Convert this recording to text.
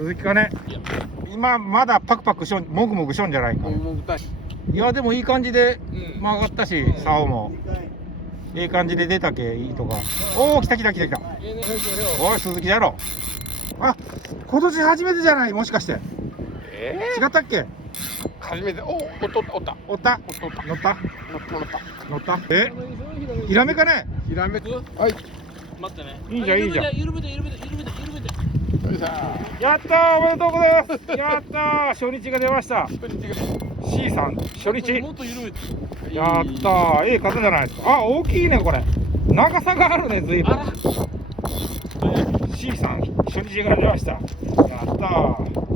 鈴木かね。今まだパクパクしょん、もぐもぐしょんじゃないか。いやでもいい感じで曲がったし、竿もいい感じで出たけ、いいとか。おお、来た来た来た来た。おい鈴木やろ。あ、今年初めてじゃない、もしかして。違ったっけ？初めて。おった。乗ったヒラメかね。ひらめく。はい。待ってね。いいじゃんいいじゃん。緩めて。やったー、おめでとうございます。やったー、初日が出ました。C さん初日。もっと緩めて。やったー、いい方じゃないですか。あ、大きいねこれ。長さがあるね、ずいぶん。C さん初日が出ました。やったー。